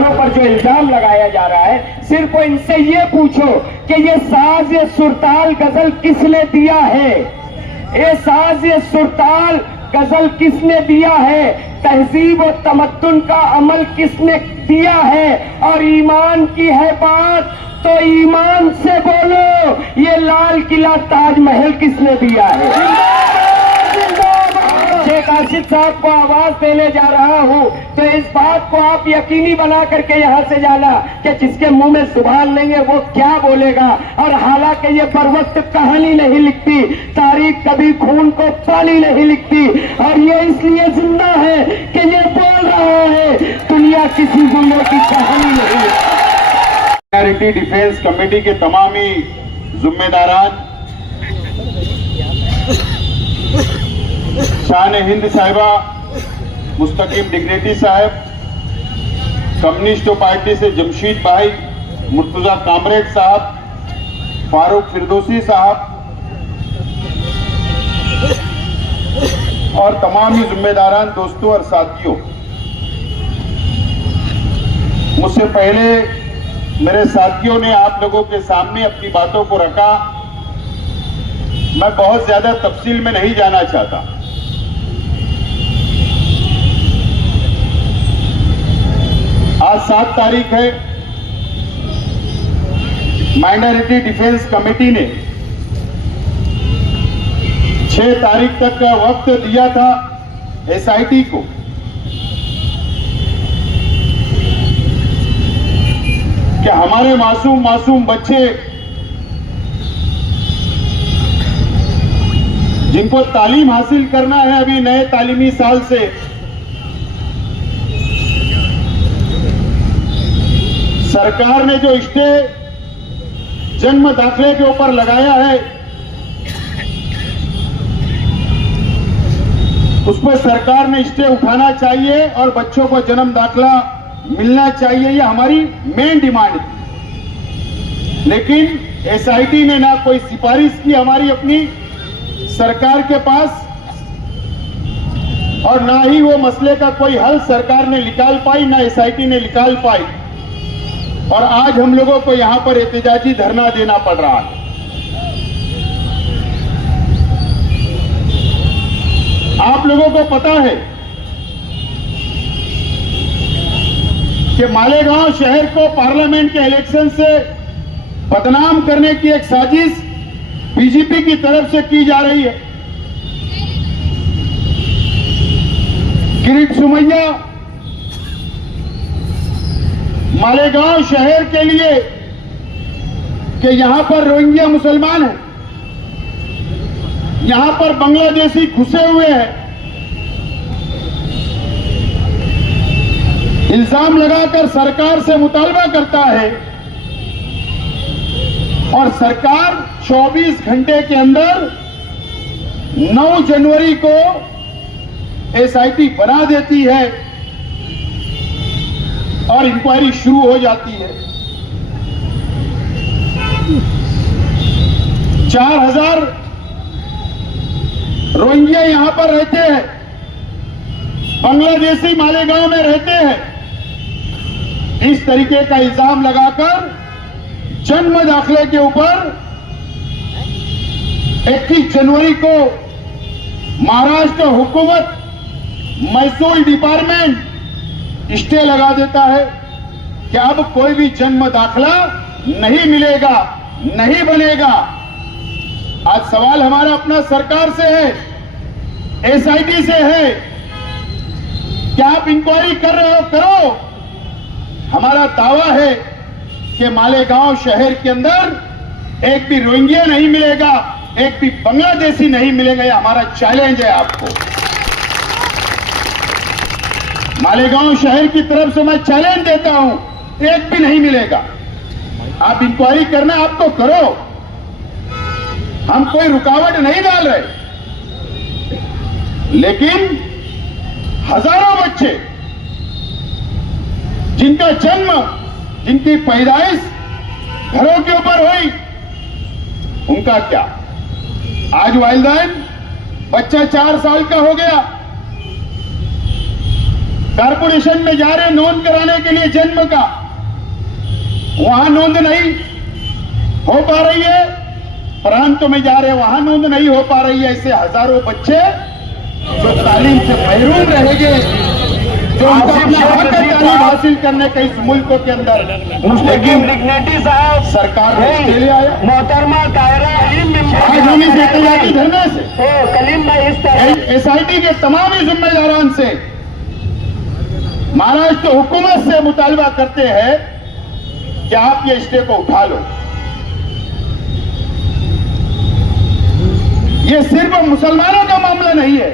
मुसलमानों पर जो इल्जाम लगाया जा रहा है, सिर्फ इनसे ये पूछो कि ये साज ये सुरताल गजल किसने दिया है? ये साज ये सुरताल गजल किसने दिया है? तहजीब और तमद्दुन का अमल किसने दिया है? और ईमान की है बात तो ईमान से बोलो, ये लाल किला ताजमहल किसने दिया है? शेख राशिद साहब को आवाज देने जा रहा हूं, तो इस बात को आप यकीनी बना करके यहां से जाना कि जिसके मुंह में जुबान नहीं है वो क्या बोलेगा। और हालांकि ये बर वक्त कहानी नहीं लिखती, तारीख कभी खून को पानी नहीं लिखती, और ये इसलिए जिंदा है कि ये बोल रहा है, दुनिया किसी जुल्म की कहानी नहीं है। माइनॉरिटी डिफेंस कमेटी के तमाम ही जिम्मेदारान, शान हिंद साहिबा मुस्तकीम डिग्नेटी साहब, कम्युनिस्ट पार्टी से जमशीद भाई, मुर्तजा कामरेड साहब, फारूक फिरदौसी साहब और तमाम ही जिम्मेदारान, दोस्तों और साथियों, मुझसे पहले मेरे साथियों ने आप लोगों के सामने अपनी बातों को रखा। मैं बहुत ज्यादा तफसील में नहीं जाना चाहता। आज 7 तारीख है। माइनॉरिटी डिफेंस कमेटी ने 6 तारीख तक का वक्त दिया था एसआईटी को कि हमारे मासूम बच्चे जिनको तालीम हासिल करना है अभी नए तालीमी साल से, सरकार ने जो स्टे जन्म दाखिले के ऊपर लगाया है उस पर सरकार ने स्टे उठाना चाहिए और बच्चों को जन्म दाखिला मिलना चाहिए। ये हमारी मेन डिमांड थी। लेकिन एसआईटी ने ना कोई सिफारिश की हमारी अपनी सरकार के पास, और ना ही वो मसले का कोई हल सरकार ने निकाल पाई, ना एसआईटी ने निकाल पाई। और आज हम लोगों को यहां पर एहतजाजी धरना देना पड़ रहा है। आप लोगों को पता है कि मालेगांव शहर को पार्लियामेंट के इलेक्शन से बदनाम करने की एक साजिश बीजेपी की तरफ से की जा रही है। किरीट सुमैया मालेगांव शहर के लिए कि यहां पर रोहिंग्या मुसलमान हैं, यहां पर बांग्लादेशी घुसे हुए हैं, इल्जाम लगाकर सरकार से मुतालबा करता है और सरकार 24 घंटे के अंदर 9 जनवरी को एसआईटी बना देती है और इंक्वायरी शुरू हो जाती है। 4000 रोहिंग्या यहां पर रहते हैं, बांग्लादेशी मालेगांव में रहते हैं। इस तरीके का इल्जाम लगाकर जन्म दाखिले के ऊपर 21 जनवरी को महाराष्ट्र हुकूमत महसूल डिपार्टमेंट स्टे लगा देता है कि अब कोई भी जन्म दाखिला नहीं मिलेगा, नहीं बनेगा। आज सवाल हमारा अपना सरकार से है, एसआईटी से है कि आप इंक्वायरी कर रहे हो, करो। हमारा दावा है कि मालेगांव शहर के अंदर एक भी रोहिंग्या नहीं मिलेगा, एक भी बांग्लादेशी नहीं मिलेगा। ये हमारा चैलेंज है आपको। मालेगांव शहर की तरफ से मैं चैलेंज देता हूं, एक भी नहीं मिलेगा। आप इंक्वायरी करना आप तो करो, हम कोई रुकावट नहीं डाल रहे, लेकिन हजारों बच्चे जिनका जन्म, जिनकी पैदाइश घरों के ऊपर हुई, उनका क्या? आज वालिदैन बच्चा 4 साल का हो गया, कारपोरेशन में जा रहे नोंद कराने के लिए जन्म का, वहां नोंद नहीं हो पा रही है, प्रांतों में जा रहे वहां नोंद नहीं हो पा रही है। ऐसे हजारों बच्चे जो तालीम से महरूम रहेंगे, जो उनको अपना हक है तालीम हासिल करने का इस मुल्क के अंदर, मुस्तकीम डिग्नेटी साहब सरकार ने इसके लिए आया। मोहतरमा कायरा अलीम आज हम इस एहतजाजी धरने से कलीम भाई इस तरह एसआईटी के तमाम ही जिम्मेदारान से, महाराष्ट्र हुकूमत से मुतालबा करते हैं कि आप ये स्टे को उठा लो। ये सिर्फ मुसलमानों का मामला नहीं है।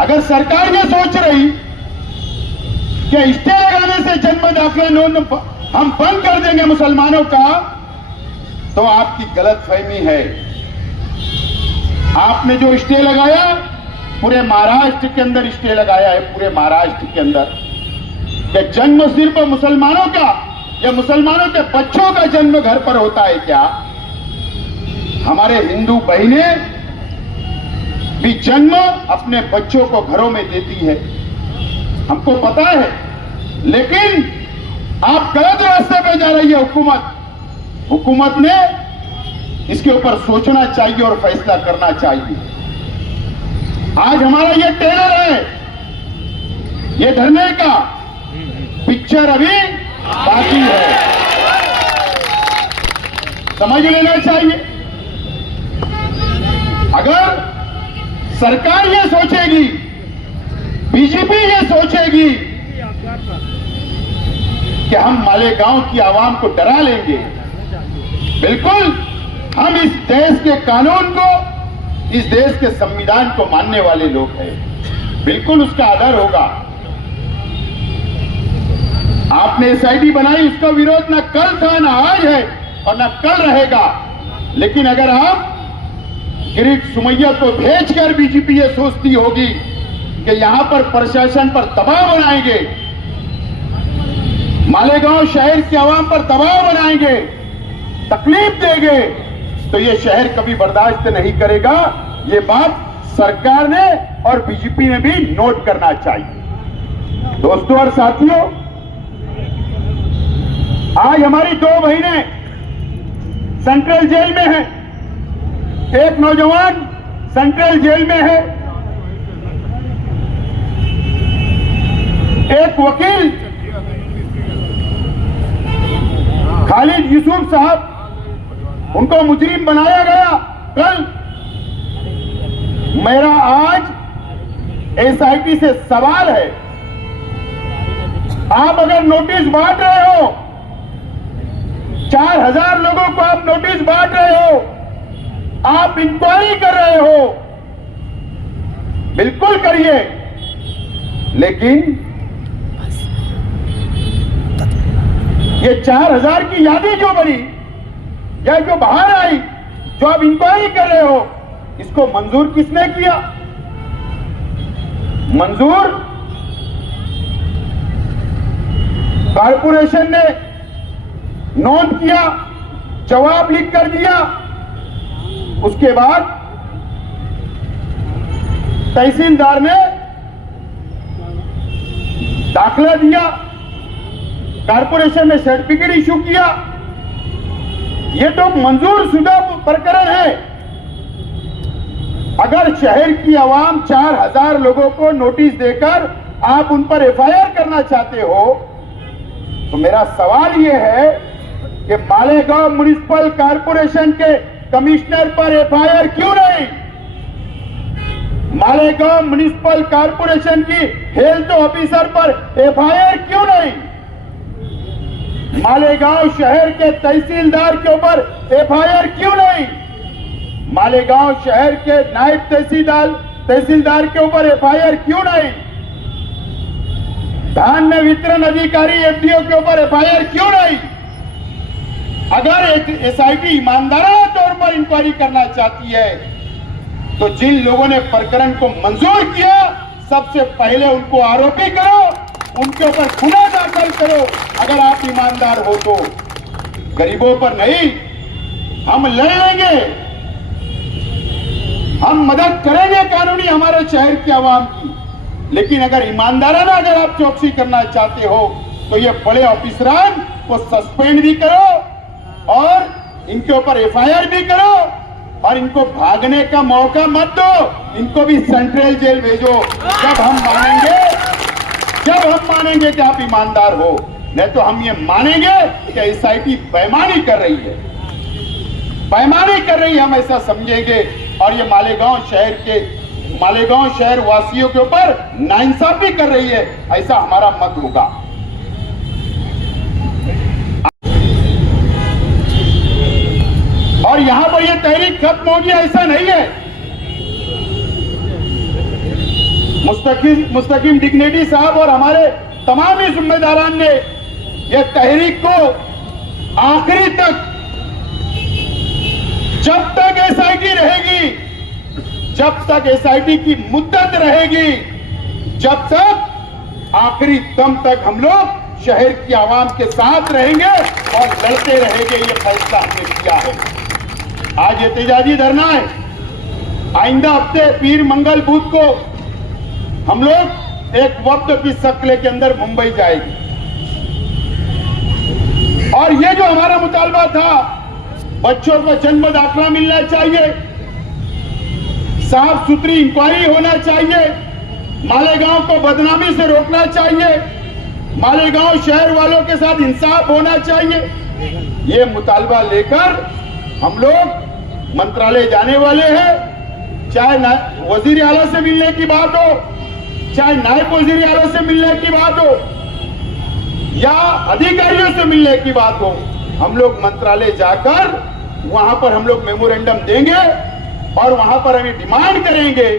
अगर सरकार ये सोच रही कि स्टे लगाने से जन्म दाखिला नोंद हम बंद कर देंगे मुसलमानों का, तो आपकी गलतफहमी है। आपने जो स्टे लगाया, पूरे महाराष्ट्र के अंदर स्टे लगाया है, पूरे महाराष्ट्र के अंदर, कि जन्म सिर्फ मुसलमानों का या मुसलमानों के बच्चों का जन्म घर पर होता है क्या? हमारे हिंदू बहनें भी जन्म अपने बच्चों को घरों में देती है, हमको पता है। लेकिन आप गलत रास्ते पे जा रही है हुकूमत ने इसके ऊपर सोचना चाहिए और फैसला करना चाहिए। आज हमारा ये टेलर है, ये धरने का, पिक्चर अभी बाकी है, समझ लेना चाहिए। अगर सरकार ये सोचेगी, बीजेपी ये सोचेगी कि हम मालेगांव की आवाम को डरा लेंगे, बिल्कुल हम इस देश के कानून को, इस देश के संविधान को मानने वाले लोग हैं, बिल्कुल उसका आदर होगा। आपने एसआईटी बनाई, उसका विरोध न कल था, न आज है और न कल रहेगा। लेकिन अगर आप किरीट सुमैया को भेजकर बीजेपी ये सोचती होगी कि यहां पर प्रशासन पर दबाव बनाएंगे, मालेगांव शहर की आवाम पर दबाव बनाएंगे, तकलीफ देंगे, तो ये शहर कभी बर्दाश्त नहीं करेगा। ये बात सरकार ने और बीजेपी ने भी नोट करना चाहिए। दोस्तों और साथियों, आज हमारी 2 बहनें सेंट्रल जेल में हैं। एक नौजवान सेंट्रल जेल में है, एक वकील खालिद यूसुफ साहब, उनको मुजरिम बनाया गया कल। मेरा आज एसआईटी से सवाल है, आप अगर नोटिस बांट रहे हो, 4000 लोगों को आप नोटिस बांट रहे हो, आप इंक्वायरी कर रहे हो, बिल्कुल करिए, लेकिन ये 4000 की यादी जो बनी या जो बाहर आई, जो आप इंक्वायरी कर रहे हो, इसको मंजूर किसने किया? मंजूर कारपोरेशन ने नोट किया, जवाब लिख कर दिया, उसके बाद तहसीलदार ने दाखला दिया, कारपोरेशन ने सर्टिफिकेट इशू किया। ये तो मंजूर शुदा प्रकरण है। अगर शहर की आवाम 4000 लोगों को नोटिस देकर आप उन पर एफआईआर करना चाहते हो, तो मेरा सवाल यह है कि मालेगांव म्युनिसिपल कारपोरेशन के कमिश्नर पर एफआईआर क्यों नहीं? मालेगांव म्युनिसिपल कारपोरेशन की हेल्थ ऑफिसर पर एफआईआर क्यों नहीं? मालेगांव शहर के तहसीलदार के ऊपर एफआईआर क्यों नहीं? मालेगांव शहर के नायब तहसीलदार के ऊपर एफआईआर क्यों नहीं? धान्य वितरण अधिकारी एफडीओ के ऊपर एफआईआर क्यों नहीं? अगर एक एसआईटी ईमानदाराना तौर पर इंक्वायरी करना चाहती है, तो जिन लोगों ने प्रकरण को मंजूर किया, सबसे पहले उनको आरोपी करो, उनके ऊपर गुना दाखिल करो। अगर आप ईमानदार हो तो गरीबों पर नहीं, हम लड़ेंगे, हम मदद करेंगे कानूनी हमारे शहर की आवाम की। लेकिन अगर ईमानदाराना अगर आप चौकसी करना चाहते हो तो ये बड़े ऑफिसरान को सस्पेंड भी करो और इनके ऊपर एफआईआर भी करो और इनको भागने का मौका मत दो, इनको भी सेंट्रल जेल भेजो। जब हम मानेंगे कि आप ईमानदार हो, नहीं तो हम ये मानेंगे कि एसआईटी बेईमानी कर रही है, हम ऐसा समझेंगे और ये मालेगांव शहर वासियों के ऊपर नाइंसाफी कर रही है, ऐसा हमारा मत होगा। और यहां पर ये तहरीक खत्म होगी ऐसा नहीं है। मुस्तकीम डिग्नेटी साहब और हमारे तमाम ही जिम्मेदारान ने ये तहरीक को आखिरी तक, जब तक एसआईटी रहेगी, जब तक एसआईटी की मुद्दत रहेगी, जब तक आखिरी दम तक हम लोग शहर की आवाम के साथ रहेंगे और लड़ते रहेंगे। ये फैसला हमने किया है। आज एहतजाजी धरना है। आइंदा हफ्ते पीर मंगल बुध को हम लोग एक वक्त की शक्ल के अंदर मुंबई जाएगी और ये जो हमारा मुतालबा था, बच्चों को जन्म दाखिला मिलना चाहिए, साफ सुथरी इंक्वायरी होना चाहिए, मालेगांव को बदनामी से रोकना चाहिए, मालेगांव शहर वालों के साथ इंसाफ होना चाहिए, ये मुतालबा लेकर हम लोग मंत्रालय जाने वाले हैं। चाहे वजीर आला से मिलने की बात हो, चाहे नायब वजीर आला से मिलने की बात हो या अधिकारियों से मिलने की बात हो, हम लोग मंत्रालय जाकर वहां पर हम लोग मेमोरेंडम देंगे और वहां पर हम डिमांड करेंगे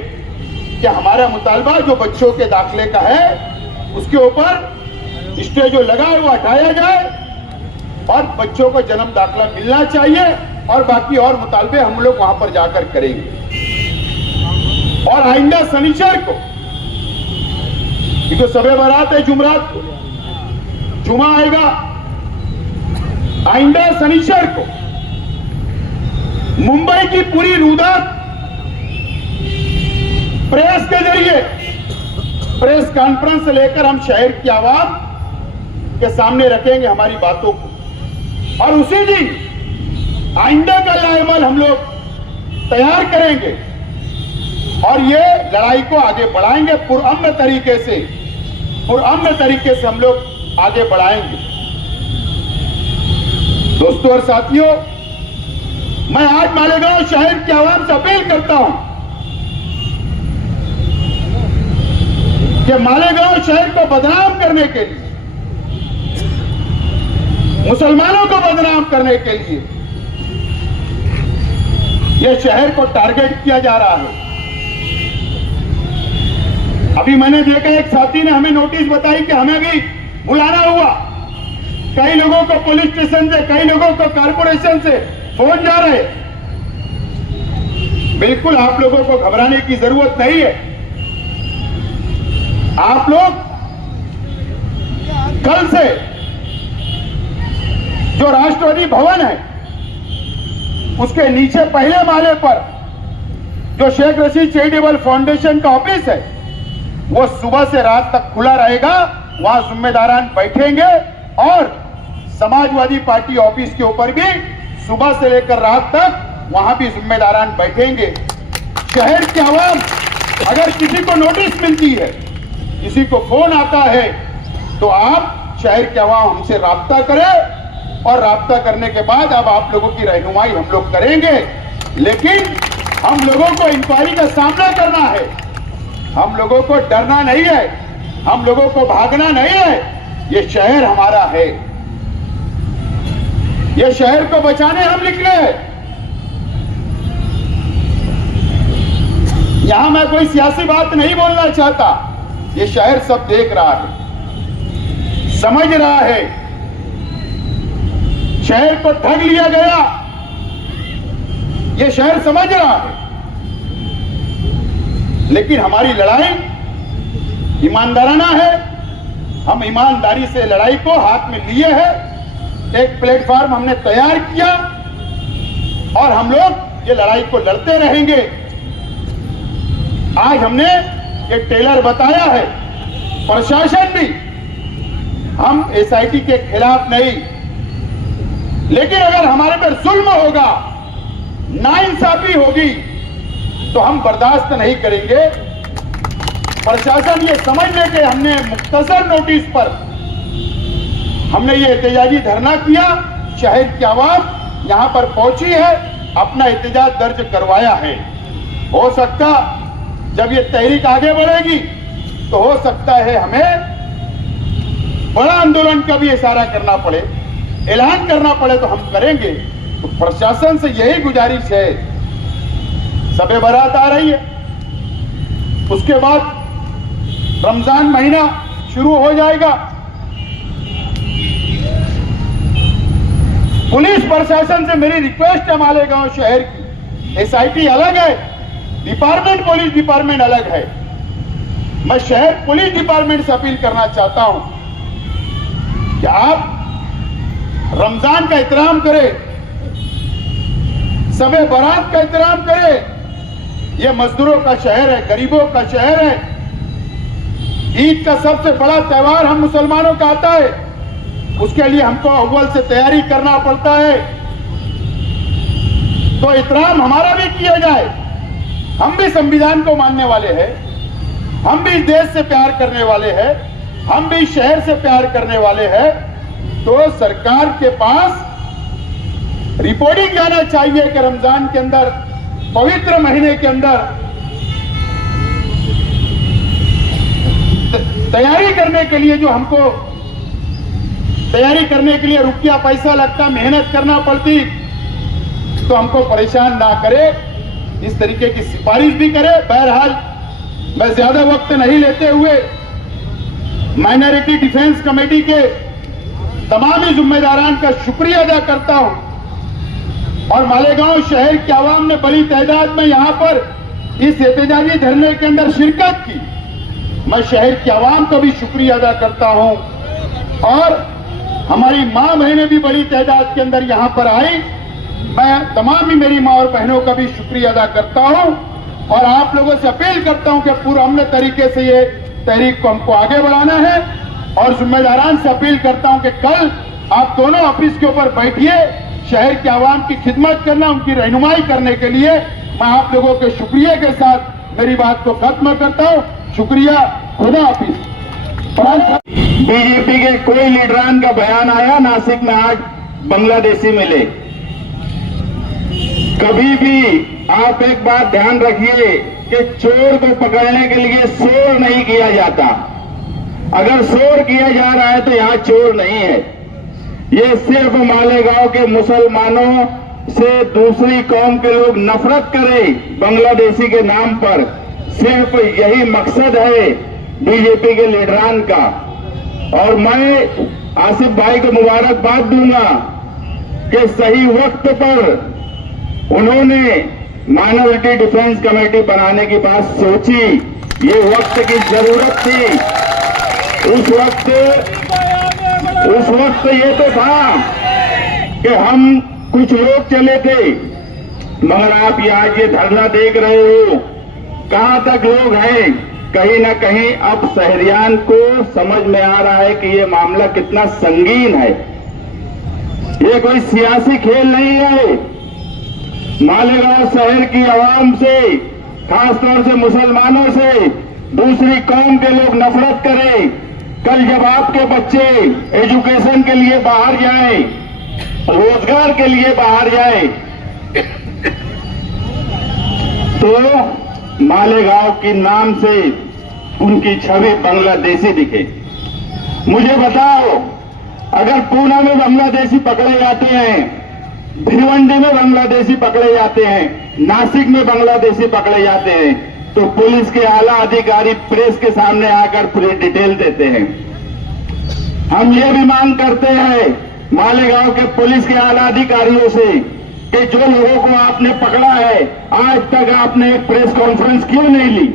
कि हमारा मुतालबा जो बच्चों के दाखिले का है उसके ऊपर स्टे जो लगा है वो हटाया जाए और बच्चों को जन्म दाखिला मिलना चाहिए और बाकी और मुतालबे हम लोग वहां पर जाकर करेंगे। और आइंदा शनिचर को, क्योंकि सबे बारात है जुमरात को, जुमा आएगा, आइंदा शनिचर को मुंबई की पूरी रुदात प्रेस के जरिए प्रेस कॉन्फ्रेंस लेकर हम शहर की आवाम के सामने रखेंगे हमारी बातों को और उसी दिन आइंदा का लाएमल हम लोग तैयार करेंगे और ये लड़ाई को आगे बढ़ाएंगे। पुरअमन तरीके से हम लोग आगे बढ़ाएंगे। दोस्तों और साथियों, मैं आज मालेगांव शहर की आवाम से अपील करता हूं कि मालेगांव शहर को बदनाम करने के लिए, मुसलमानों को बदनाम करने के लिए यह शहर को टारगेट किया जा रहा है। अभी मैंने देखा एक साथी ने हमें नोटिस बताई कि हमें भी बुलाना हुआ। कई लोगों को पुलिस स्टेशन से, कई लोगों को कारपोरेशन से फोन जा रहे। बिल्कुल आप लोगों को घबराने की जरूरत नहीं है। आप लोग कल से जो राष्ट्रपति भवन है उसके नीचे पहले माले पर जो शेख रशीद चैरिटेबल फाउंडेशन का ऑफिस है वो सुबह से रात तक खुला रहेगा। वहां जिम्मेदारान बैठेंगे और समाजवादी पार्टी ऑफिस के ऊपर भी सुबह से लेकर रात तक वहां भी जिम्मेदारान बैठेंगे। शहर की आवाम, अगर किसी को नोटिस मिलती है, किसी को फोन आता है, तो आप शहर की आवाम हमसे राब्ता करें और राब्ता करने के बाद अब आप लोगों की रहनुमाई हम लोग करेंगे। लेकिन हम लोगों को इंक्वायरी का सामना करना है, हम लोगों को डरना नहीं है, हम लोगों को भागना नहीं है। ये शहर हमारा है, ये शहर को बचाने हम निकले हैं। यहां मैं कोई सियासी बात नहीं बोलना चाहता। ये शहर सब देख रहा है, समझ रहा है। शहर को ठग लिया गया, ये शहर समझ रहा है। लेकिन हमारी लड़ाई ईमानदाराना है। हम ईमानदारी से लड़ाई को हाथ में लिए हैं। एक प्लेटफॉर्म हमने तैयार किया और हम लोग ये लड़ाई को लड़ते रहेंगे। आज हमने ये टेलर बताया है, प्रशासन भी, हम एसआईटी के खिलाफ नहीं, लेकिन अगर हमारे पर जुल्म होगा, नाइंसाफी होगी, तो हम बर्दाश्त नहीं करेंगे। प्रशासन ये समझ ले कि हमने मुख्तसर नोटिस पर हमने ये एहतजाजी धरना किया, शहर की आवाम यहां पर पहुंची है, अपना एहतजाज दर्ज करवाया है। हो सकता जब ये तहरीक आगे बढ़ेगी तो हो सकता है हमें बड़ा आंदोलन का भी इशारा करना पड़े, ऐलान करना पड़े तो हम करेंगे। तो प्रशासन से यही गुजारिश है, शब बारात आ रही है, उसके बाद रमजान महीना शुरू हो जाएगा। पुलिस प्रशासन से मेरी रिक्वेस्ट है, मालेगांव शहर की एसआईटी अलग है, डिपार्टमेंट पुलिस डिपार्टमेंट अलग है। मैं शहर पुलिस डिपार्टमेंट से अपील करना चाहता हूं कि आप रमजान का एहतराम करें, शब बारात का एहतराम करें। यह मजदूरों का शहर है, गरीबों का शहर है। ईद का सबसे बड़ा त्योहार हम मुसलमानों का आता है, उसके लिए हमको अव्वल से तैयारी करना पड़ता है। तो एहतराम हमारा भी किया जाए। हम भी संविधान को मानने वाले हैं, हम भी इस देश से प्यार करने वाले हैं, हम भी शहर से प्यार करने वाले हैं। तो सरकार के पास रिपोर्टिंग जाना चाहिए कि रमजान के अंदर, पवित्र महीने के अंदर तैयारी करने के लिए जो हमको तैयारी करने के लिए रुपया पैसा लगता, मेहनत करना पड़ती, तो हमको परेशान ना करे, इस तरीके की सिफारिश भी करे। बहरहाल मैं ज्यादा वक्त नहीं लेते हुए माइनॉरिटी डिफेंस कमेटी के तमाम ही जिम्मेदारान का शुक्रिया अदा करता हूं और मालेगांव शहर की आवाम ने बड़ी तादाद में यहां पर इस एहतजाजी धरने के अंदर शिरकत की। मैं शहर की आवाम का भी शुक्रिया अदा करता हूं और हमारी मां बहनें भी बड़ी तादाद के अंदर यहां पर आई। मैं तमाम ही मेरी मां और बहनों का भी शुक्रिया अदा करता हूं और आप लोगों से अपील करता हूं कि पूरा अमन तरीके से ये तहरीक को हमको आगे बढ़ाना है और जिम्मेदारान से अपील करता हूं कि कल आप दोनों ऑफिस के ऊपर बैठिए, शहर के आवाम की खिदमत करना, उनकी रहनुमाई करने के लिए। मैं आप लोगों के शुक्रिया के साथ मेरी बात को खत्म करता हूं। शुक्रिया, खुदा हाफिज। बीजेपी के कोई लीडरान का बयान आया नासिक में आज बांग्लादेशी मिले। कभी भी आप एक बात ध्यान रखिए कि चोर को पकड़ने के लिए शोर नहीं किया जाता। अगर शोर किया जा रहा है तो यहाँ चोर नहीं है। ये सिर्फ मालेगांव के मुसलमानों से दूसरी कौम के लोग नफरत करें बांग्लादेशी के नाम पर, सिर्फ यही मकसद है बीजेपी के लीडरान का। और मैं आसिफ भाई को मुबारकबाद दूंगा कि सही वक्त पर उन्होंने माइनॉरिटी डिफेंस कमेटी बनाने की बात सोची। ये वक्त की जरूरत थी। उस वक्त ये तो था कि हम कुछ लोग चले थे, मगर आप आज ये धरना देख रहे हो, कहां तक लोग हैं। कहीं ना कहीं अब शहरियान को समझ में आ रहा है कि ये मामला कितना संगीन है। ये कोई सियासी खेल नहीं है। मालेगांव शहर की आवाम से, खासतौर से मुसलमानों से दूसरी कौम के लोग नफरत करें। कल जब आपके बच्चे एजुकेशन के लिए बाहर जाएं, रोजगार के लिए बाहर जाएं, तो मालेगांव के नाम से उनकी छवि बांग्लादेशी दिखे। मुझे बताओ, अगर पूना में बांग्लादेशी पकड़े जाते हैं, भिवंडी में बांग्लादेशी पकड़े जाते हैं, नासिक में बांग्लादेशी पकड़े जाते हैं, तो पुलिस के आला अधिकारी प्रेस के सामने आकर पूरी डिटेल देते हैं। हम ये भी मांग करते हैं मालेगांव के पुलिस के आला अधिकारियों से कि जो लोगों को आपने पकड़ा है, आज तक आपने एक प्रेस कॉन्फ्रेंस क्यों नहीं ली?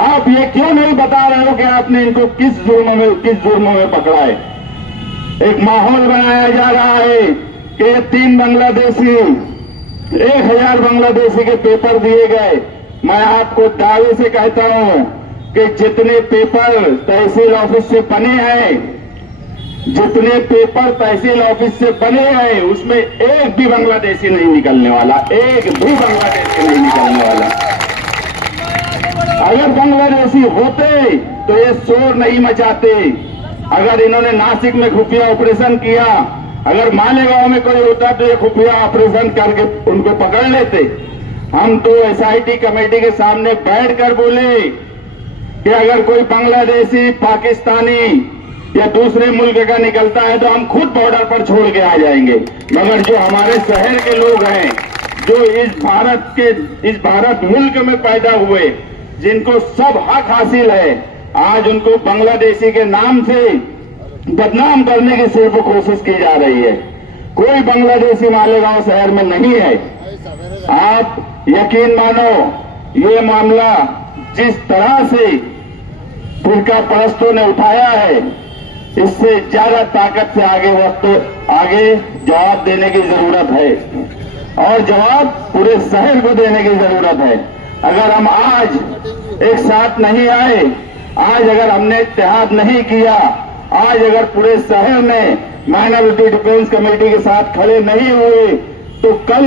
आप ये क्यों नहीं बता रहे हो कि आपने इनको किस जुर्म में पकड़ा है? एक माहौल बनाया जा रहा है कि ये 3 बांग्लादेशी, 1000 बांग्लादेशी के पेपर दिए गए। मैं आपको दावे से कहता हूं कि जितने पेपर तहसील ऑफिस से बने हैं, जितने पेपर तहसील ऑफिस से बने हैं, उसमें एक भी बांग्लादेशी नहीं निकलने वाला, एक भी बांग्लादेशी नहीं निकलने वाला। अगर बांग्लादेशी होते तो ये शोर नहीं मचाते। अगर इन्होंने नासिक में खुफिया ऑपरेशन किया, अगर मालेगांव में कोई होता तो ये खुफिया ऑपरेशन करके उनको पकड़ लेते। हम तो एसआईटी कमेटी के सामने बैठकर बोले कि अगर कोई बांग्लादेशी, पाकिस्तानी या दूसरे मुल्क का निकलता है तो हम खुद बॉर्डर पर छोड़ के आ जाएंगे। मगर जो हमारे शहर के लोग हैं, जो इस भारत मुल्क में पैदा हुए, जिनको सब हक हासिल है, आज उनको बांग्लादेशी के नाम से बदनाम करने की सिर्फ कोशिश की जा रही है। कोई बांग्लादेशी मालेगांव शहर में नहीं है। आप यकीन मानो, ये मामला जिस तरह से फिरका परस्तों ने उठाया है, इससे ज्यादा ताकत से आगे जवाब देने की जरूरत है, और जवाब पूरे शहर को देने की जरूरत है। अगर हम आज एक साथ नहीं आए, आज अगर हमने इत्तेहाद नहीं किया, आज अगर पूरे शहर में माइनॉरिटी डिफेंस कमेटी के साथ खड़े नहीं हुए, तो कल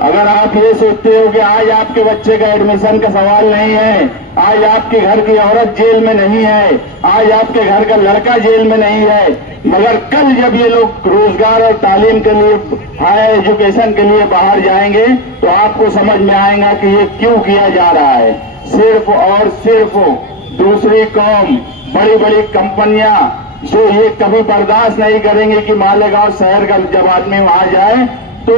अगर आप ये सोचते हो कि आज आपके बच्चे का एडमिशन का सवाल नहीं है, आज आपके घर की औरत जेल में नहीं है, आज आपके घर का लड़का जेल में नहीं है, मगर कल जब ये लोग रोजगार और तालीम के लिए, हायर एजुकेशन के लिए बाहर जाएंगे, तो आपको समझ में आएगा कि ये क्यों किया जा रहा है। सिर्फ और सिर्फ दूसरी कौम, बड़ी बड़ी कंपनियां, जो ये कभी बर्दाश्त नहीं करेंगे कि मालेगांव शहर का जब आदमी वहां जाए तो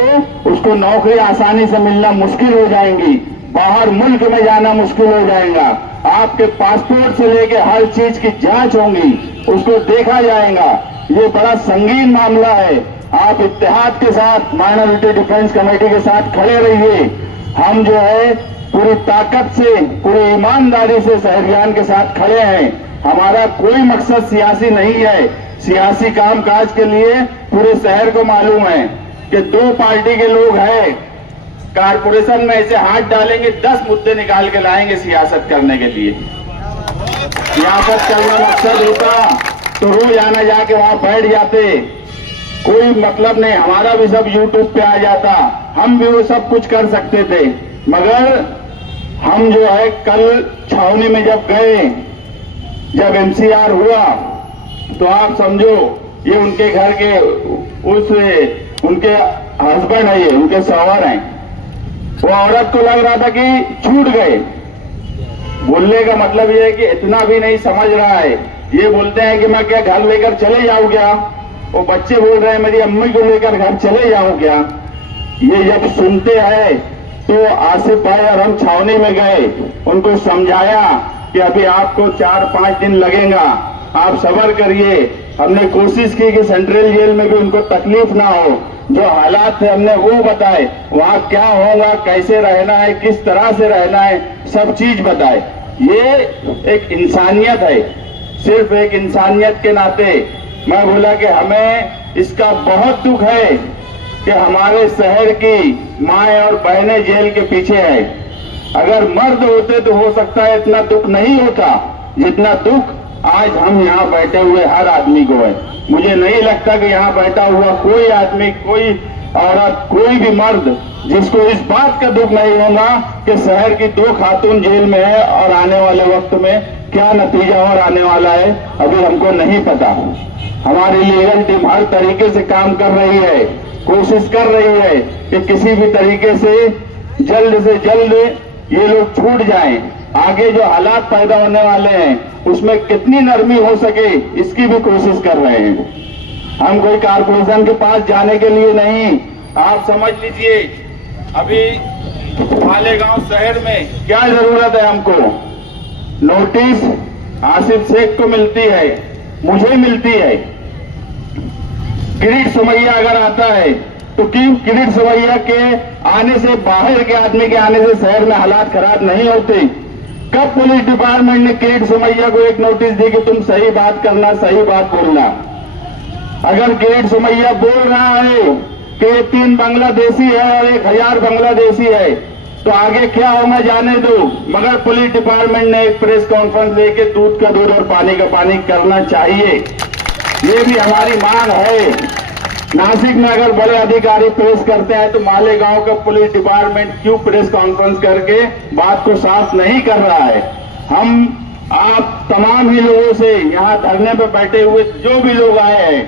उसको नौकरी आसानी से मिलना मुश्किल हो जाएंगी, बाहर मुल्क में जाना मुश्किल हो जाएगा, आपके पासपोर्ट से लेके हर चीज की जांच होगी, उसको देखा जाएगा। ये बड़ा संगीन मामला है। आप इत्तेहाद के साथ माइनॉरिटी डिफेंस कमेटी के साथ खड़े रहिए। हम जो है पूरी ताकत से, पूरी ईमानदारी से शहरियान के साथ खड़े हैं। हमारा कोई मकसद सियासी नहीं है। सियासी कामकाज के लिए पूरे शहर को मालूम है कि दो पार्टी के लोग हैं, कारपोरेशन में ऐसे हाथ डालेंगे, 10 मुद्दे निकाल के लाएंगे सियासत करने के लिए। सियासत करना मकसद होता तो रोज आना जाके वहां बैठ जाते, कोई मतलब नहीं। हमारा भी सब यूट्यूब पे आ जाता, हम भी वो सब कुछ कर सकते थे, मगर हम जो है कल छावनी में जब गए, जब एमसीआर हुआ, तो आप समझो ये उनके घर के उनके हस्बैंड है, ये उनके शौहर हैं। वो औरत को लग रहा था कि छूट गए। बोलने का मतलब ये है कि इतना भी नहीं समझ रहा है। ये बोलते हैं कि मैं क्या घर लेकर चले जाऊं क्या? वो बच्चे बोल रहे हैं मेरी अम्मी को लेकर घर चले जाऊं क्या? ये जब सुनते हैं तो आसिफ भाई और हम छावनी में गए, उनको समझाया कि अभी आपको 4-5 दिन लगेगा, आप सब्र करिए। हमने कोशिश की कि सेंट्रल जेल में भी उनको तकलीफ ना हो। जो हालात थे हमने वो बताए, वहां क्या होगा, कैसे रहना है, किस तरह से रहना है, सब चीज बताए। ये एक इंसानियत है। सिर्फ एक इंसानियत के नाते मैं बोला कि हमें इसका बहुत दुख है कि हमारे शहर की माएं और बहनें जेल के पीछे है। अगर मर्द होते तो हो सकता है इतना दुख नहीं होता जितना दुख आज हम यहाँ बैठे हुए हर आदमी को है। मुझे नहीं लगता कि यहाँ बैठा हुआ कोई आदमी, कोई औरत, कोई भी मर्द जिसको इस बात का दुख नहीं होगा कि शहर की 2 खातून जेल में है और आने वाले वक्त में क्या नतीजा और आने वाला है अभी हमको नहीं पता। हमारी लीगल टीम हर तरीके से काम कर रही है, कोशिश कर रही है कि किसी भी तरीके से जल्द ये लोग छूट जाएं। आगे जो हालात पैदा होने वाले हैं उसमें कितनी नरमी हो सके इसकी भी कोशिश कर रहे हैं। हम कोई कारपोरेशन के पास जाने के लिए नहीं, आप समझ लीजिए अभी मालेगांव शहर में क्या जरूरत है हमको। नोटिस आसिफ शेख को मिलती है, मुझे मिलती है। किरीट सोमैया अगर आता है तो क्यों किरीट सोमैया के आने से, बाहर के आदमी के आने से शहर में हालात खराब नहीं होते? कब पुलिस डिपार्टमेंट ने किरीट सोमैया को एक नोटिस दी कि तुम सही बात करना, सही बात बोलना? अगर किरीट सोमैया बोल रहा है कि ये 3 बांग्लादेशी है और 1000 बांग्लादेशी है, तो आगे क्या होगा जाने दो, मगर पुलिस डिपार्टमेंट ने एक प्रेस कॉन्फ्रेंस लेके दूध का दूध और पानी का पानी करना चाहिए, ये भी हमारी मांग है। नासिक में अगर बड़े अधिकारी प्रेस करते हैं तो मालेगांव का पुलिस डिपार्टमेंट क्यों प्रेस कॉन्फ्रेंस करके बात को साफ नहीं कर रहा है। हम आप तमाम ही लोगों से यहाँ धरने पर बैठे हुए जो भी लोग आए हैं,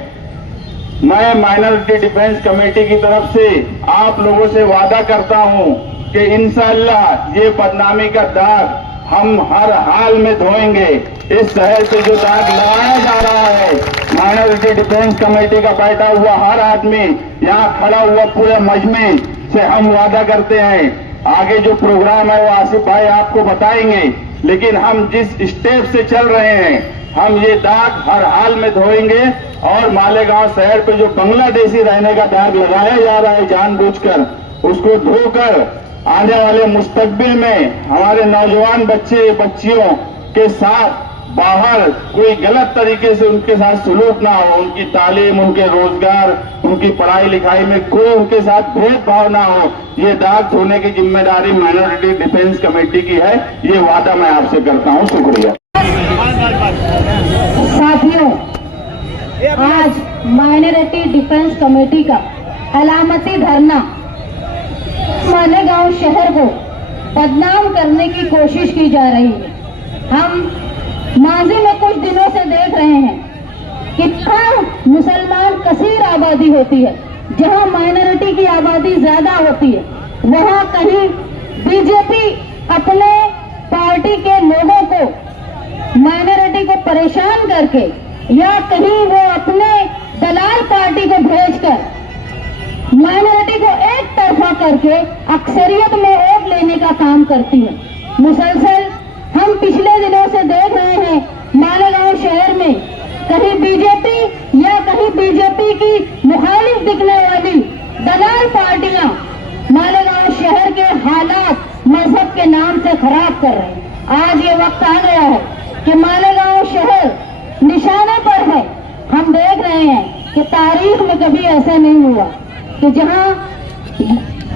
मैं माइनॉरिटी डिफेंस कमेटी की तरफ से आप लोगों से वादा करता हूं कि इंशाअल्लाह ये बदनामी का दाग हम हर हाल में धोएंगे। इस शहर पे जो दाग लगाया जा रहा है, माइनॉरिटी डिफेंस कमेटी का बैठा हुआ हर आदमी, यहाँ खड़ा हुआ पूरे मजमे से हम वादा करते हैं, आगे जो प्रोग्राम है वो आसिफ भाई आपको बताएंगे, लेकिन हम जिस स्टेप से चल रहे हैं हम ये दाग हर हाल में धोएंगे। और मालेगांव शहर पे जो बांग्लादेशी रहने का दाग लगाया जा रहा है जानबूझकर, उसको धोकर आने वाले मुस्तकबिल में हमारे नौजवान बच्चे बच्चियों के साथ बाहर कोई गलत तरीके से उनके साथ सुलूक ना हो, उनकी तालीम, उनके रोजगार, उनकी पढ़ाई लिखाई में कोई उनके साथ भेदभाव ना हो, ये दाग धोने की जिम्मेदारी माइनॉरिटी डिफेंस कमेटी की है। ये वादा मैं आपसे करता हूँ। शुक्रिया। साथियों, आज माइनॉरिटी डिफेंस कमेटी का अलामती धरना मालेगांव शहर को बदनाम करने की कोशिश की जा रही है। हम माजी में कुछ दिनों से देख रहे हैं कि मुसलमान कसीर आबादी होती है, जहां माइनॉरिटी की आबादी ज्यादा होती है, वहां कहीं बीजेपी अपने पार्टी के लोगों को माइनॉरिटी को परेशान करके या कहीं वो अपने दलाल पार्टी को भेजकर माइनॉरिटी को एक तरफा करके अक्सरियत में वोट लेने का काम करती है। मुसलसल हम पिछले दिनों से देख रहे हैं मालेगांव शहर में कहीं बीजेपी या कहीं बीजेपी की मुखालिफ दिखने वाली दलाल पार्टियां मालेगांव शहर के हालात मजहब के नाम से खराब कर रहे हैं। आज ये वक्त आ गया है कि मालेगांव शहर निशाने पर है। हम देख रहे हैं कि तारीख में कभी ऐसा नहीं हुआ कि जहां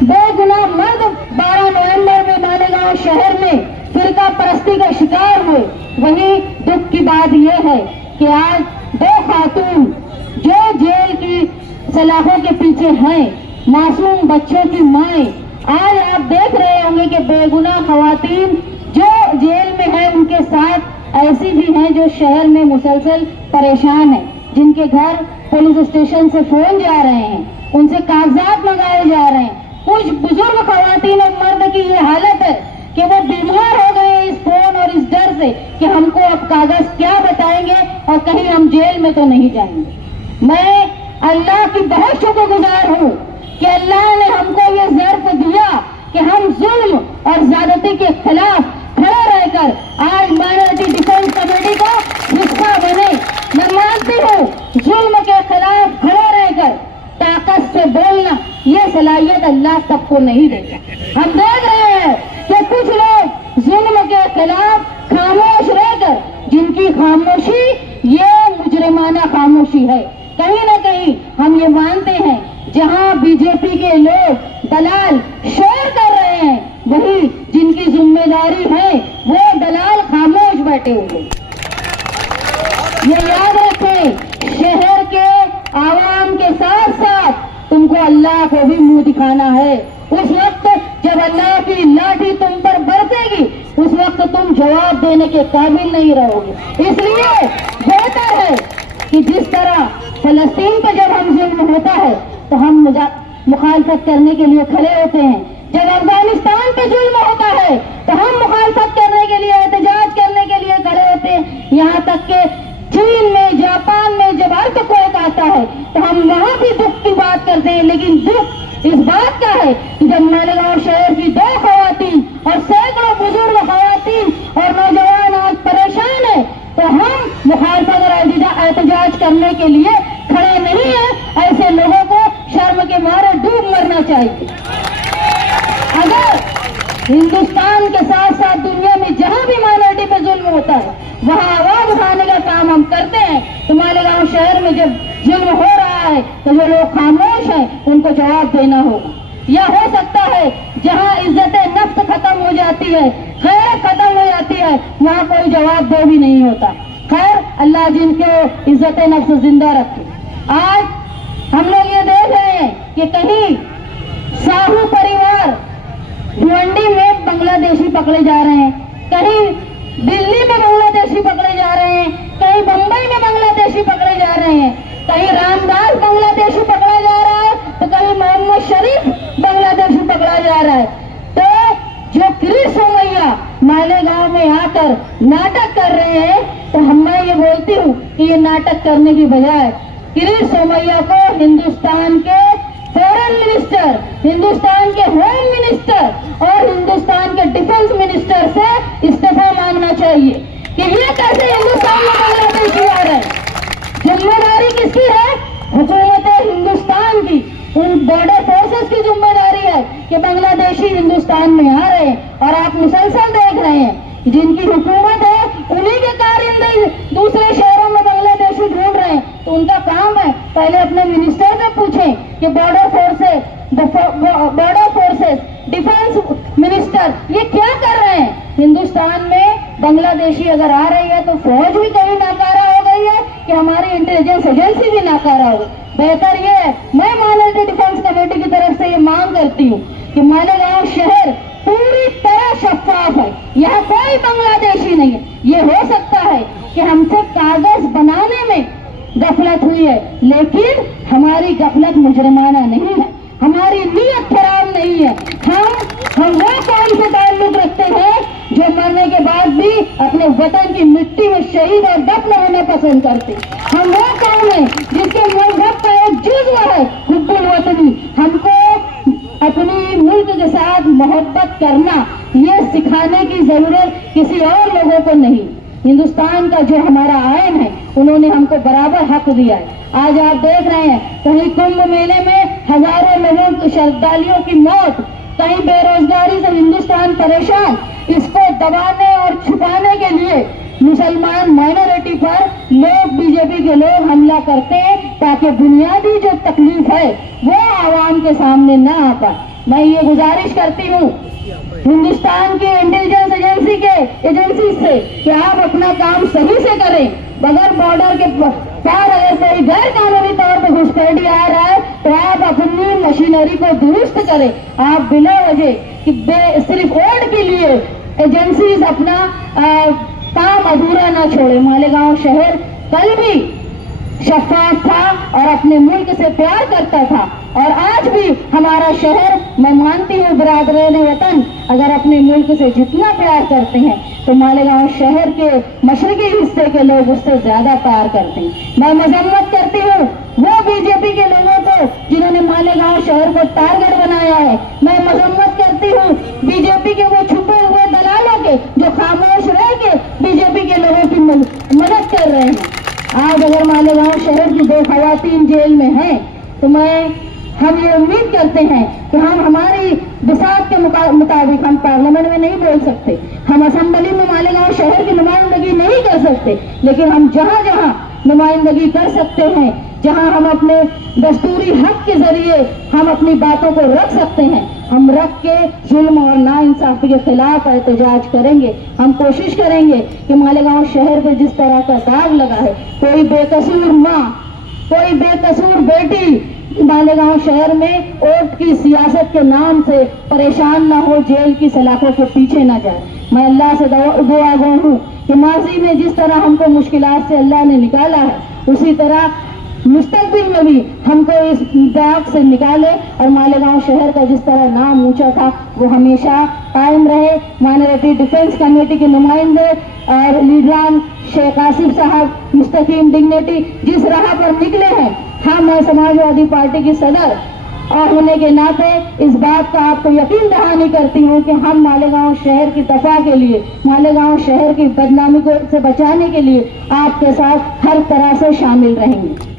बेगुनाह मर्द 12 नवंबर में मालेगांव शहर में फिरका परस्ती का शिकार हुए। वहीं दुख की बात यह है कि आज 2 खातून जो जेल की सलाखों के पीछे हैं, मासूम बच्चों की माएं, आज आप देख रहे होंगे कि बेगुनाह खवातीन जो जेल में है उनके साथ ऐसी भी हैं जो शहर में मुसलसल परेशान है, जिनके घर पुलिस स्टेशन से फोन जा रहे हैं, उनसे कागजात मंगाए जा रहे हैं। कुछ बुजुर्ग खवातीन और मर्द की ये हालत है कि वो बीमार हो गए इस फोन और इस डर से कि हमको अब कागज क्या बताएंगे और कहीं हम जेल में तो नहीं जाएंगे। मैं अल्लाह की बहुत शुक्रगुजार हूँ कि अल्लाह ने हमको ये ज़र्फ दिया कि हम जुल्म और ज्यादती के खिलाफ खड़े रहकर आज माइनॉरिटी डिफेंस कमेटी का हिस्सा बने। मैं मानती हूँ जुल्म के खिलाफ खड़े रहकर ताकत से बोलना ये सलाहियत अल्लाह सबको नहीं देगा। हम देख रहे हैं कि कुछ लोग जुल्म के खिलाफ खामोश रहकर, जिनकी खामोशी ये मुजरिमाना खामोशी है। कहीं ना कहीं हम ये मानते हैं जहां बीजेपी के लोग दलाल शोर कर रहे हैं, वही जिनकी जिम्मेदारी है वो दलाल खामोश बैठे हुए। ये याद रखें, शहर के आवाम के साथ साथ तुमको अल्लाह को भी मुंह दिखाना है। उस वक्त जब अल्लाह की लाठी तुम पर बरसेगी, उस वक्त तुम जवाब देने के काबिल नहीं रहोगे। इसलिए बेहतर है कि जिस तरह फलस्तीन पर जब हम जुल्म होता है तो हम मुखालफत करने के लिए खड़े होते हैं, जब अफगानिस्तान पे जुल्म होता है तो हम मुखालफत करने के लिए, एहतजाज करने के लिए खड़े होते हैं। यहाँ तक के चीन में, जापान में जब अर्थक्वेक आता है तो हम वहां भी दुख की बात करते हैं। लेकिन दुख इस बात का है कि जब मालेगांव शहर की 2 खवातीन और सैकड़ों बुजुर्ग खवातीन और नौजवान आज परेशान है तो हम मुखालफत और एहतजाज करने के लिए खड़े नहीं है। ऐसे लोगों को शर्म के मारे डूब मरना चाहिए। अगर हिंदुस्तान के साथ साथ दुनिया में जहां भी माइनॉरिटी पे जुल्म होता है वहां आवाज उठाने का काम हम करते हैं, तो मालेगांव शहर में जब जुल्म हो रहा है तो जो लोग खामोश हैं उनको जवाब देना होगा। या हो सकता है जहां इज्जत नफ्स खत्म हो जाती है, खैर खत्म हो जाती है, वहां कोई जवाब दे भी नहीं होता। खैर, अल्लाह जिनको इज्जत नफ्स जिंदा रखे। आज हम लोग ये देख रहे हैं कि कहीं साहू परिवार भिवंडी में बांग्लादेशी पकड़े जा रहे हैं, कहीं दिल्ली में बांग्लादेशी पकड़े जा रहे हैं, कहीं बंबई में बांग्लादेशी पकड़े जा रहे हैं, कहीं रामदास बांग्लादेशी पकड़ा जा रहा है, तो कहीं मोहम्मद शरीफ बांग्लादेशी पकड़ा जा रहा है। तो जो किरीट सोमैया मालेगांव में आकर नाटक कर रहे हैं, तो मैं ये बोलती हूँ कि ये नाटक करने की बजाय किरीट सोमैया को हिंदुस्तान के फॉरेन मिनिस्टर, हिंदुस्तान के होम मिनिस्टर और हिंदुस्तान के डिफेंस मिनिस्टर से इस्तीफा मांगना चाहिए कि ये कैसे हिंदुस्तान में बांग्लादेशी आ रहे हैं। जिम्मेदारी किसकी है? हुकूमत हिंदुस्तान की, उन बॉर्डर फोर्सेस की जिम्मेदारी है कि बांग्लादेशी हिंदुस्तान में आ रहे हैं। और आप मुसलसल देख रहे हैं जिनकी हुकूमत है उन्हीं के कारिंदे दूसरे शहरों में बांग्लादेशी ढूंढ रहे हैं, तो उनका काम है पहले अपने मिनिस्टर से पूछें कि बॉर्डर फोर्सेस, डिफेंस मिनिस्टर ये क्या कर रहे हैं। हिंदुस्तान में बांग्लादेशी अगर आ रही है तो फौज भी कहीं नाकारा हो गई है कि हमारी इंटेलिजेंस एजेंसी भी नाकारा हो गई। बेहतर ये है, मैं माइनॉरिटी डिफेंस कमेटी की तरफ से ये मांग करती हूँ कि मालेगांव शहर पूरी तरह शफाफ है, यहाँ कोई बांग्लादेशी नहीं है। ये हो सकता है कि हमसे कागज बनाने में गफलत हुई है, लेकिन हमारी गफलत मुजरमाना नहीं है, हमारी नीयत खराब नहीं है। हम वो कौम से ताल्लुक रखते हैं जो मरने के बाद भी अपने वतन की मिट्टी में शहीद और दफन होना पसंद करते। हम वो कौम है जिसके मजहब का एक जुज़्व है हुब्बुल वतनी। हमको अपनी मुल्क के साथ मोहब्बत करना ये सिखाने की जरूरत किसी और लोगों को नहीं। हिंदुस्तान का जो हमारा आयन है उन्होंने हमको बराबर हक दिया है। आज आप देख रहे हैं कहीं कुंभ मेले में हजारों लोगों की, श्रद्धालुओं की मौत, कहीं बेरोजगारी से हिंदुस्तान परेशान। इसको दबाने और छुपाने के लिए मुसलमान माइनॉरिटी पर लोग, बीजेपी के लोग हमला करते हैं ताकि बुनियादी जो तकलीफ है वो आवाम के सामने न आ पाए। मैं ये गुजारिश करती हूँ हिंदुस्तान के इंटेलिजेंस एजेंसी से कि आप अपना काम सही से करें। बगैर बॉर्डर के पार अगर कोई गैर कानूनी तौर पर घुसपैठी आ रहा है तो आप अपनी मशीनरी को दुरुस्त करें। आप बिना वजह कि सिर्फ वोट के लिए एजेंसीज अपना काम अधूरा ना छोड़े। मालेगांव शहर कल भी शफाफ था और अपने मुल्क से प्यार करता था, और आज भी हमारा शहर, मैं मानती हूँ बिरादरान वतन अगर अपने मुल्क से जितना प्यार करते हैं तो मालेगांव शहर के मशरकी हिस्से के लोग उससे ज्यादा प्यार करते हैं। मैं मजम्मत करती हूँ वो बीजेपी के लोगों को जिन्होंने मालेगांव शहर को टारगेट बनाया है। मैं मजम्मत करती हूँ बीजेपी के वो छुपे हुए दलालों के जो खामोश रह के बीजेपी के लोगों की मदद कर रहे हैं। आज अगर मालेगांव शहर की 2 खवातीन जेल में हैं तो हम ये उम्मीद करते हैं कि हम हमारी बिसात के मुताबिक हम पार्लियामेंट में नहीं बोल सकते, हम असेंबली में मालेगांव शहर की नुमाइंदगी नहीं कर सकते, लेकिन हम जहां जहां नुमाइंदगी कर सकते हैं, जहां हम अपने दस्तूरी हक के जरिए हम अपनी बातों को रख सकते हैं, हम रख के जुल्म और नाइंसाफी के खिलाफ एहतजाज करेंगे। हम कोशिश करेंगे कि मालेगांव शहर पे जिस तरह का दाग लगा है, कोई बेकसूर माँ, कोई बेकसूर बेटी मालेगांव शहर में वोट की सियासत के नाम से परेशान ना हो, जेल की सलाखों के पीछे ना जाए। मैं अल्लाह से दुआ गो हूँ कि माजी में जिस तरह हमको मुश्किलात से अल्लाह ने निकाला है उसी तरह मुस्तकबिल में भी हमको इस दाग से निकाले और मालेगांव शहर का जिस तरह नाम ऊंचा था वो हमेशा कायम रहे। माइनॉरिटी डिफेंस कमेटी के नुमाइंदे और लीडरान शेख आसिफ साहब मुस्तकीम डिग्निटी जिस राह पर निकले हैं, मैं समाजवादी पार्टी की सदर और होने के नाते इस बात का आपको यकीन दहानी करती हूँ कि हम मालेगांव शहर की दफा के लिए, मालेगांव शहर की बदनामी से बचाने के लिए आपके साथ हर तरह से शामिल रहेंगे।